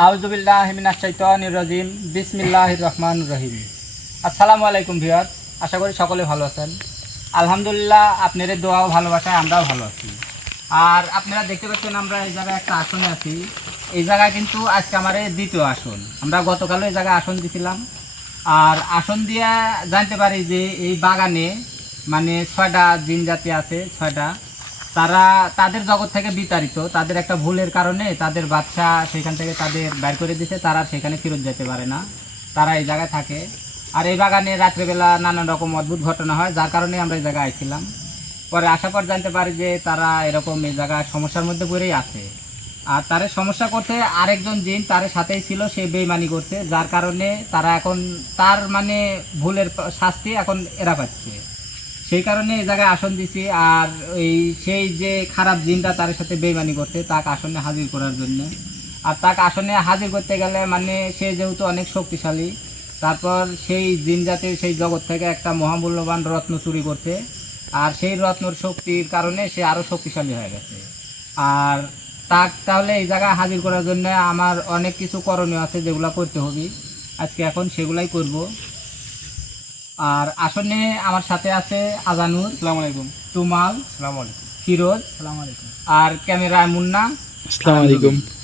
আউজুবিল্লাহ হিমিনাশ শাইতানির রাজিম। বিসমিল্লাহির রহমানির রহিম। আসসালামু আলাইকুম ভিউয়ার আশা করি সকলে ভালো আছেন। আলহামদুলিল্লাহ, আপনাদের দোয়াও ভালোবাসায় আমরাও ভালো আছি। আর আপনারা দেখতে পাচ্ছেন আমরা এই জায়গায় একটা আসনে আছি। এই জায়গায় কিন্তু আজকে আমার দ্বিতীয় আসন। আমরা গতকালও এই জায়গায় আসন দিছিলাম। আর আসন দিয়া জানতে পারি যে এই বাগানে মানে ছয়টা জিন জাতি আছে, ছয়টা। তারা তাদের জগৎ থেকে বিতাড়িত, তাদের একটা ভুলের কারণে তাদের বাচ্চা সেখান থেকে তাদের বের করে দিছে, তারা সেখানে ফেরত যেতে পারে না। তারা এই জায়গায় থাকে। আর এই বাগানে রাত্রেবেলা নানান রকম অদ্ভুত ঘটনা হয়, যার কারণে আমরা এই জায়গায় আইছিলাম। পরে আসার পর জানতে পারি যে তারা এরকম এই জায়গায় সমস্যার মধ্যে পড়েই আছে। আর তারে সমস্যা করতে আরেকজন জিন তার সাথেই ছিল, সে বেইমানি করছে, যার কারণে তারা এখন তার মানে ভুলের শাস্তি এখন এরা পাচ্ছে। সেই কারণে এই জায়গায় আসন দিছি, আর এই সেই যে খারাপ জিনটা তার সাথে বেইমানি করছে, তাকে আসনে হাজির করার জন্য। আর তাকে আসনে হাজির করতে গেলে মানে সে যেহেতু অনেক শক্তিশালী, তারপর সেই জিন জাতির সেই জগৎ থেকে একটা মহামূল্যবান রত্ন চুরি করছে, আর সেই রত্নর শক্তির কারণে সে আরও শক্তিশালী হয়ে গেছে। আর তাক, তাহলে এই জায়গায় হাজির করার জন্য আমার অনেক কিছু করণীয় আছে যেগুলো করতে হবে। আজকে এখন সেগুলাই করব। আর আসনে আমার সাথে আছে আজানুর সালাম আলাইকুম। তুমাল সালাম আলাইকুম। ফিরোজ সালাম আলাইকুম। আর ক্যামেরা মুন্না। আসসালামু আলাইকুম।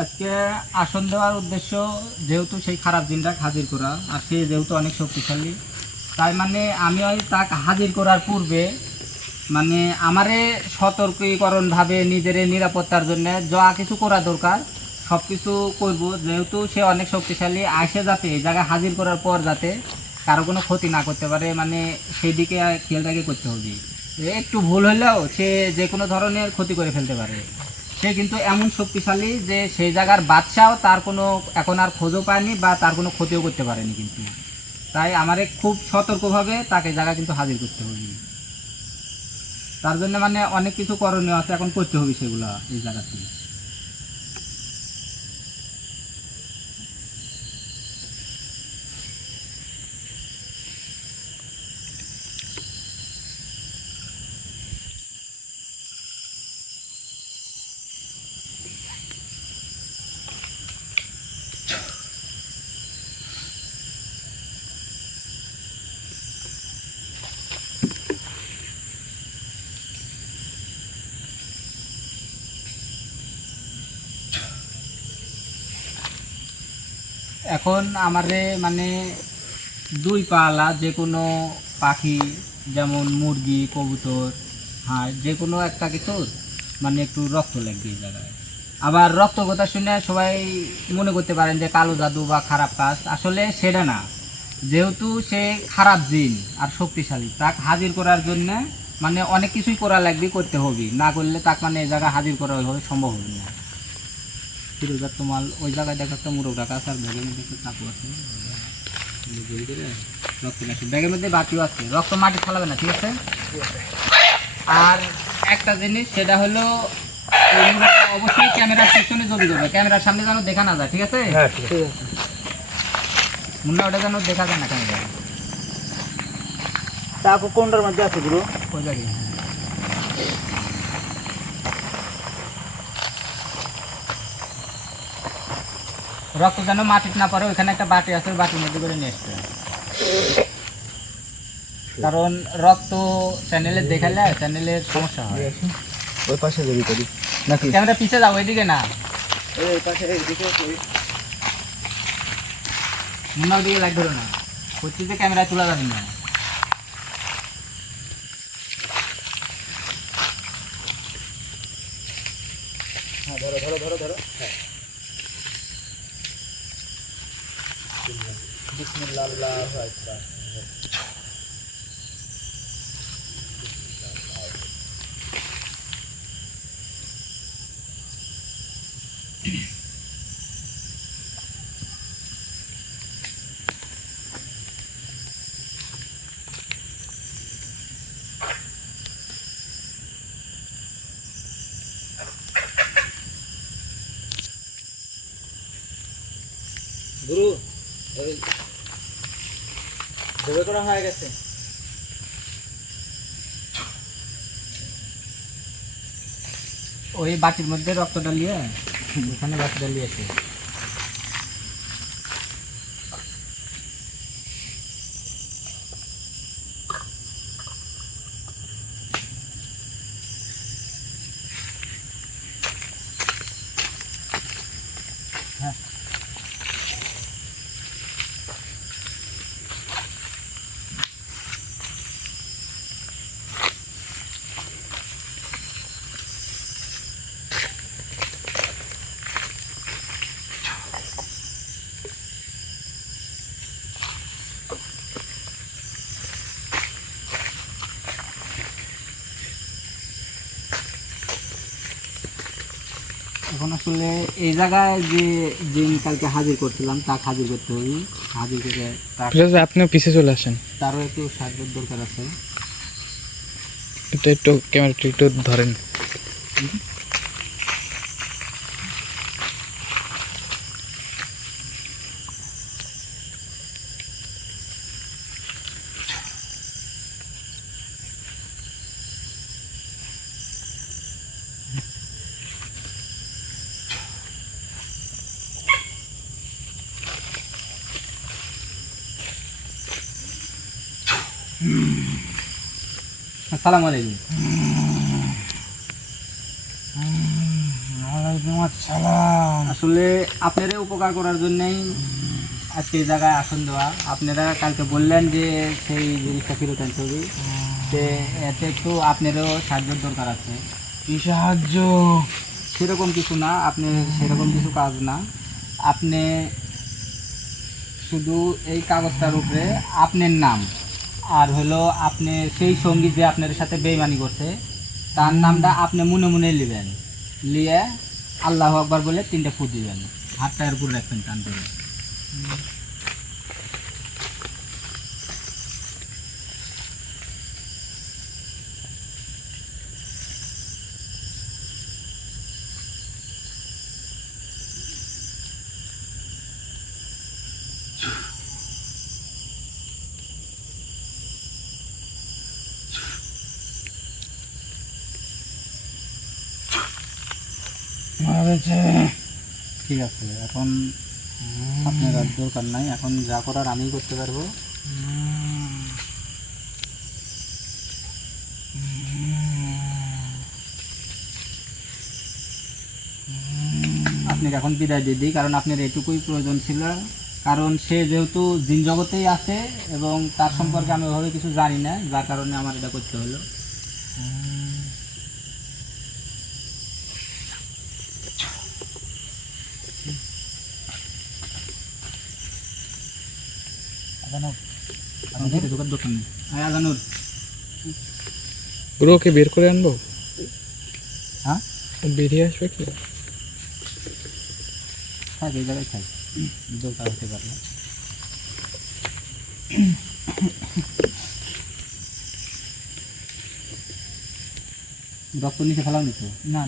আজকে আসন দেওয়ার উদ্দেশ্য যেহেতু সেই খারাপ দিনটা হাজির করা, আর সে যেহেতু অনেক শক্তিশালী, তাই মানে আমি ওই তাকে হাজির করার পূর্বে মানে আমারে সতর্কীকরণভাবে নিজের নিরাপত্তার জন্য যা কিছু করা দরকার সব কিছু করব। যেহেতু সে অনেক শক্তিশালী আসে যাতে এই জায়গায় হাজির করার পর যাতে কারও কোনো ক্ষতি না করতে পারে মানে সেই দিকে খেয়ালটাকে করতে হবে। একটু ভুল হলেও সে যে কোনো ধরনের ক্ষতি করে ফেলতে পারে। সে কিন্তু এমন শক্তিশালী যে সেই জায়গার বাদশাও তার কোনো এখন আর খোঁজও পায়নি বা তার কোনো ক্ষতিও করতে পারেনি কিন্তু। তাই আমারে খুব সতর্কভাবে তাকে জায়গা কিন্তু হাজির করতে হবে। তার জন্য মানে অনেক কিছু করণীয় আছে, এখন করতে হবে সেগুলো এই জায়গাতে। এখন আমারে মানে দুই পালা, যে কোনো পাখি, যেমন মুরগি, কবুতর, হাঁস, যে কোনো একটা কিছুর মানে একটু রক্ত লাগবে এই জায়গায়। আবার রক্ত কথা শুনে সবাই মনে করতে পারেন যে কালো জাদু বা খারাপ কাজ, আসলে সেটা না। যেহেতু সে খারাপ জিন আর শক্তিশালী, তাকে হাজির করার জন্য মানে অনেক কিছুই করা লাগবে, করতে হবে। না করলে তাকে মানে এই জায়গায় হাজির করা ওইভাবে সম্ভব হবে না। ফিরোজার তোমার ওই জায়গায় দেখো একটা মুরগ রাখা আছে আর ব্যাগের মধ্যে একটা চাকু আছে। রক্ত রাখি ব্যাগের মধ্যে বাতিও আছে। রক্ত মাটি ফালাবে না ঠিক আছে? আর একটা জিনিস সেটা হলো অবশ্যই ক্যামেরার পিছনে জড়ি দেবে ক্যামেরার সামনে যেন দেখা না যায় ঠিক আছে? হ্যাঁ ঠিক আছে। মুন্না ওটা যেন দেখা যায় না ক্যামেরা চাকু কোনটার মধ্যে আছে গুরু? ওই জায়গায় রক্ত যেন মাটিতে না পড়ে ওইখানে একটা বাটি আছে ওই বাটির মধ্যে করে নিয়ে আসতে কারণ রক্ত চ্যানেলে দেখালে চ্যানেলের সমস্যা হয়। ওই পাশে যদি করি নাকি? ক্যামেরা পিছে যাও ওইদিকে না। ওই পাশে এইদিকে করি মুন্না ওইদিকে লাগ ধরো না। হচ্ছে যে ক্যামেরায় তোলা যাবে না হ্যাঁ ধরো ধরো ধরো ধরো হ্যাঁ বিসমিল্লাহ আল্লাহু আকবার হয়ে গেছে। ওই বাটির মধ্যে রক্ত ডালিয়ে ওখানে রক্ত ডালিয়েছে এখন আসলে এই জায়গায় যে দিন কালকে হাজির করছিলাম তাকে হাজির করতে হবে হাজির করে আপনিও পিছিয়ে চলে আসেন। তারও একটু সাহায্যের দরকার আছে। এটা একটু ক্যামেরাটি একটু ধরেন। আসসালামু আলাইকুম। ওয়ালাইকুম আসসালাম। আসলে আপনারা উপকার করার জন্যই আজকে এই জায়গায় আসন দেওয়া। আপনারা কালকে বললেন যে সেই জিনিসটা ফেরত আনতে হবে সে এতে একটু আপনারও সাহায্যের দরকার আছে। কি সাহায্য? সেরকম কিছু না আপনি সেরকম কিছু কাজ না। আপনি শুধু এই কাগজটার উপরে আপনার নাম। আর হলো আপনি সেই সঙ্গী যে আপনার সাথে বেইমানি করছে, তার নামটা আপনি মনে মনে নেবেন নিয়ে আল্লাহ আকবার বলে তিনটা ফুট দিবেন। হাতটা এর উপর রাখবেন টান করে ঠিক আছে। এখন আপনার আর দরকার নাই। এখন যা করার আমি করতে পারব। আপনাকে এখন বিদায় দিয়ে দিই কারণ আপনার এটুকুই প্রয়োজন ছিল। কারণ সে যেহেতু জিন জগতেই আছে এবং তার সম্পর্কে আমি ওভাবে কিছু জানি না যার কারণে আমার এটা করতে হলো। ওকে বের করে আনব? হ্যাঁ? বেরিয়ে আসবে কি? থাক এই জায়গায় থাক। দোকান হতে পারে। রক্ত নিচে ফেলাও নিতে না।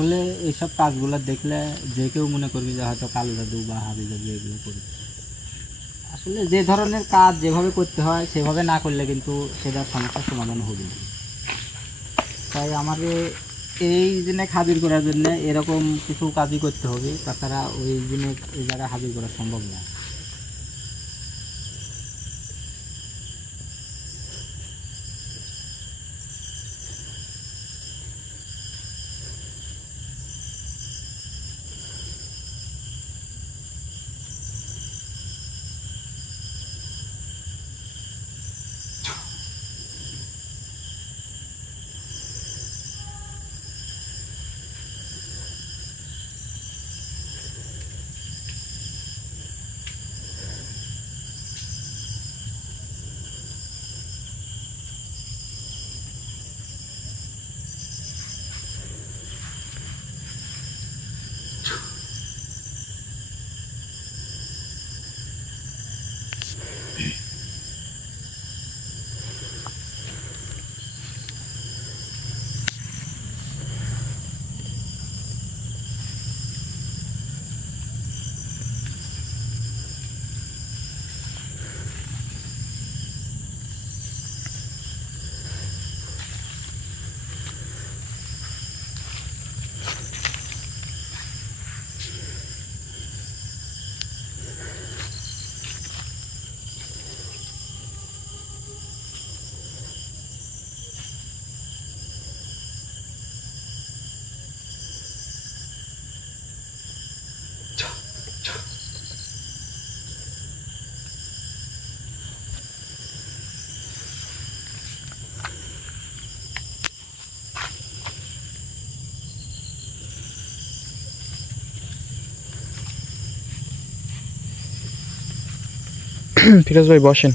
আসলে এইসব কাজগুলো দেখলে যে কেউ মনে করবে যে হয়তো কালো জাদু বা হাবি জাদু এগুলো করি আসলে যে ধরনের কাজ যেভাবে করতে হয়, সেভাবে না করলে কিন্তু সেটার সমস্যার সমাধান হবে। তাই আমাকে এই দিনে হাজির করার জন্য এরকম কিছু কাজই করতে হবে। তাছাড়া ওই দিনে এই জায়গায় হাজির করা সম্ভব না। ফিরোজ ভাই বসেন।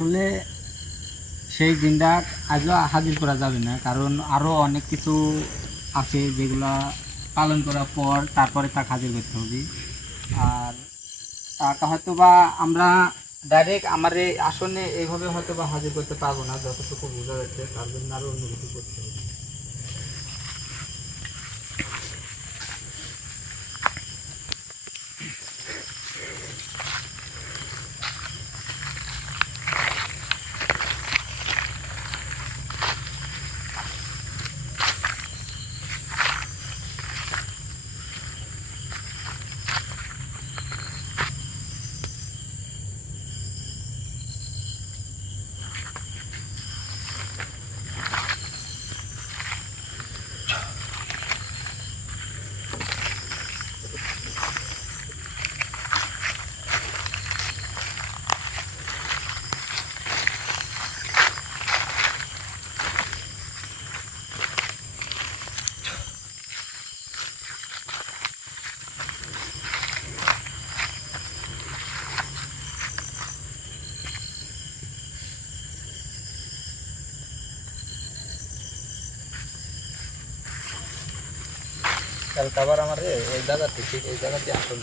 আসলে সেই দিনটা আজও হাজির করা যাবে না, কারণ আরও অনেক কিছু আছে যেগুলা পালন করার পর তারপরে তাকে হাজির করতে হবে। আর তাকে হয়তো বা আমরা ডাইরেক্ট আমার এই আসনে এইভাবে হয়তো বা হাজির করতে পারব না, যতটুকু বোঝা যাচ্ছে, তার জন্য আরও অন্য কিছু করতে হবে। আবার আমার এই জায়গাতে ঠিক এই জায়গাতে আসল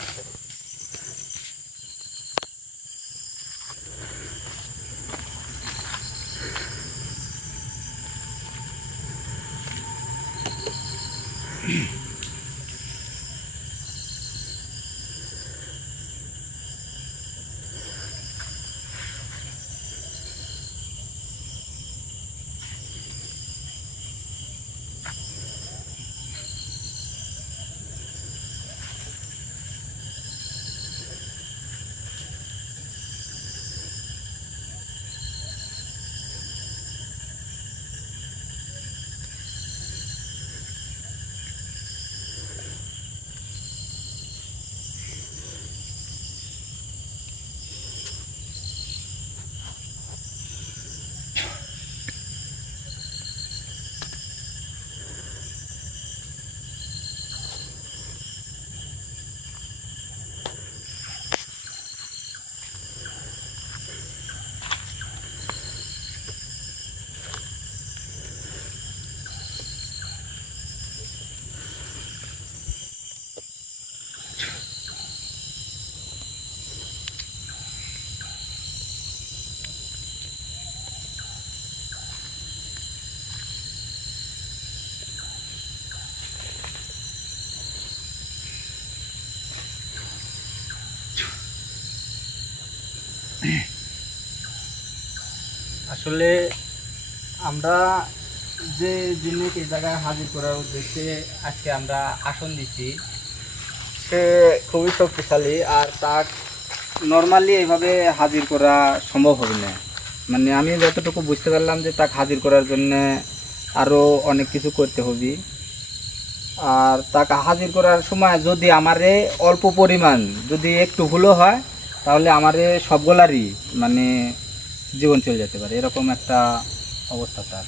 আসলে আমরা যে জিনিস এই জায়গায় হাজির করার উদ্দেশ্যে আজকে আমরা আসন দিচ্ছি সে খুবই শক্তিশালী আর তার নর্মালি এইভাবে হাজির করা সম্ভব হবে না। মানে আমি যতটুকু বুঝতে পারলাম যে তাকে হাজির করার জন্য আরও অনেক কিছু করতে হবে। আর তাকে হাজির করার সময় যদি আমারে অল্প পরিমাণ যদি একটু ভুলও হয়, তাহলে আমারে সবগুলারই মানে জীবন চলে যেতে পারে। এরকম একটা অবস্থা তার।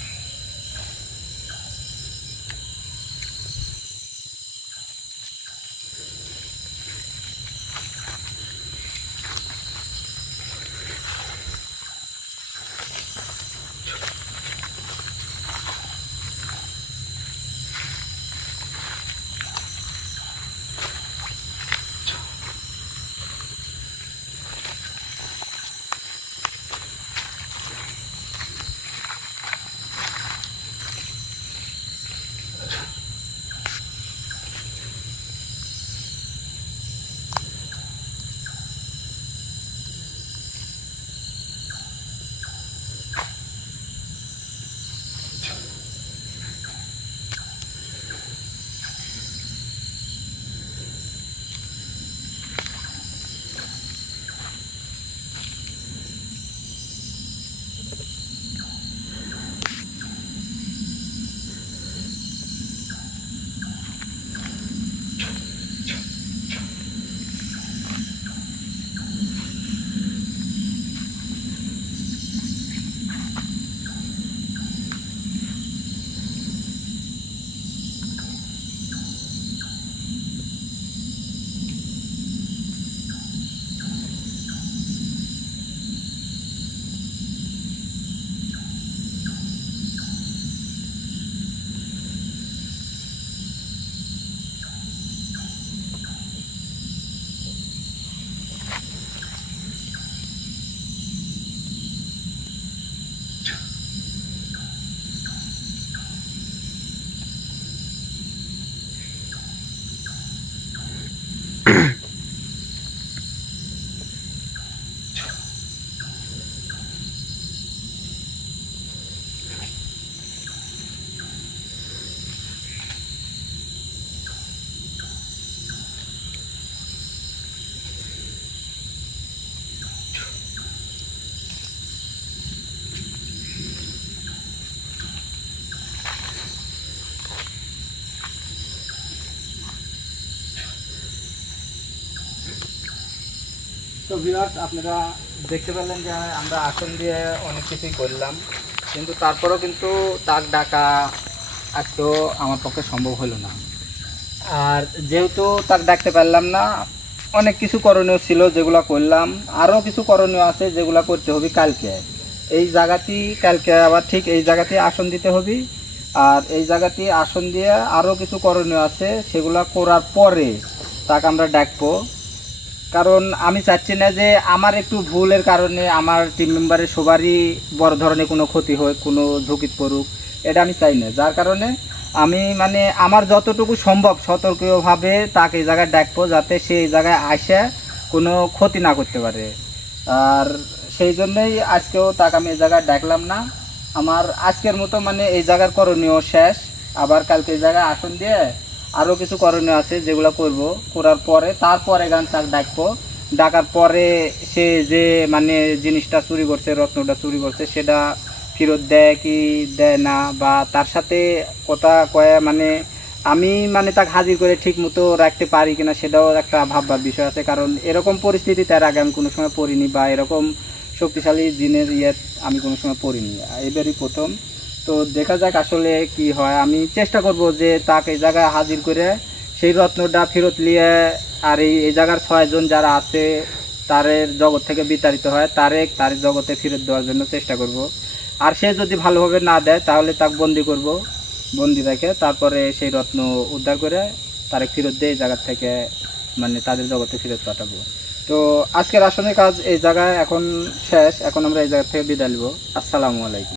ভিউয়ার্স আপনারা দেখতে পেলেন যে আমরা আসন দিয়ে অনেক কিছুই করলাম। কিন্তু তারপরেও কিন্তু তাক ডাকা আজকেও আমার পক্ষে সম্ভব হলো না। আর যেহেতু তাক ডাকতে পারলাম না, অনেক কিছু করণীয় ছিল যেগুলো করলাম। আরও কিছু করণীয় আছে যেগুলো করতে হবে কালকে। এই জায়গাটি কালকে আবার ঠিক এই জায়গাতে আসন দিতে হবে। আর এই জায়গাতে আসন দিয়ে আরও কিছু করণীয় আছে, সেগুলো করার পরে তাকে আমরা ডাকবো। কারণ আমি চাচ্ছি না যে আমার একটু ভুলের কারণে আমার টিম মেম্বারের সবারই বড় ধরনের কোনো ক্ষতি হয় কোনো ঝুঁকি পড়ুক, এটা আমি চাই না। যার কারণে আমি মানে আমার যতটুকু সম্ভব সতর্কভাবে তাকে এই জায়গায় ডাকবো যাতে সে এই জায়গায় আসে, কোনো ক্ষতি না করতে পারে। আর সেই জন্যই আজকেও তাকে আমি এই জায়গায় ডাকলাম না। আমার আজকের মতো মানে এই জায়গার করণীয় শেষ। আবার কালকে এই জায়গায় আসন দিয়ে আরও কিছু করণীয় আছে যেগুলো করব, করার পরে, তারপরে গান তাক ডাকবো। ডাকার পরে সে যে মানে জিনিসটা চুরি করছে, রত্নটা চুরি করছে, সেটা ফেরত দেয় কি দেয় না, বা তার সাথে কথা কয়ে মানে আমি মানে তাকে হাজির করে ঠিক মতো রাখতে পারি কিনা, সেটাও একটা ভাববার বিষয় আছে। কারণ এরকম পরিস্থিতি তার আগে আমি কোনো সময় পড়িনি, বা এরকম শক্তিশালী জিনের ইয়ে আমি কোনো সময় পড়িনি। এবারই প্রথম। তো দেখা যাক আসলে কি হয়। আমি চেষ্টা করব যে তাকে এই জায়গায় হাজির করে সেই রত্নটা ফেরত নিয়ে আর এই এই জায়গার ছয়জন যারা আছে তারের জগৎ থেকে বিতাড়িত হয়, তারে তার জগতে ফেরত দেওয়ার জন্য চেষ্টা করব। আর সে যদি ভালোভাবে না দেয়, তাহলে তাকে বন্দি করব, বন্দি রেখে তারপরে সেই রত্ন উদ্ধার করে তারে ফেরত দিয়ে এই জায়গার থেকে মানে তাদের জগতে ফেরত পাঠাবো। তো আজকের আসনের কাজ এই জায়গায় এখন শেষ। এখন আমরা এই জায়গা থেকে বিদায় নেব। আসসালামু আলাইকুম।